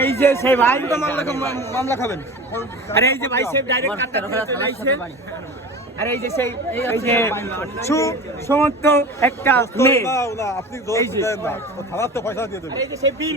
এই যে সেই ভাই মামলা খাবেন আর এই যে ভাই সে ডাইরেক্ট আর এই যে সেই এই যে সমস্ত একটা মেয়ে আপনি পয়সা দিয়ে দেবেন। এই যে সেই বীর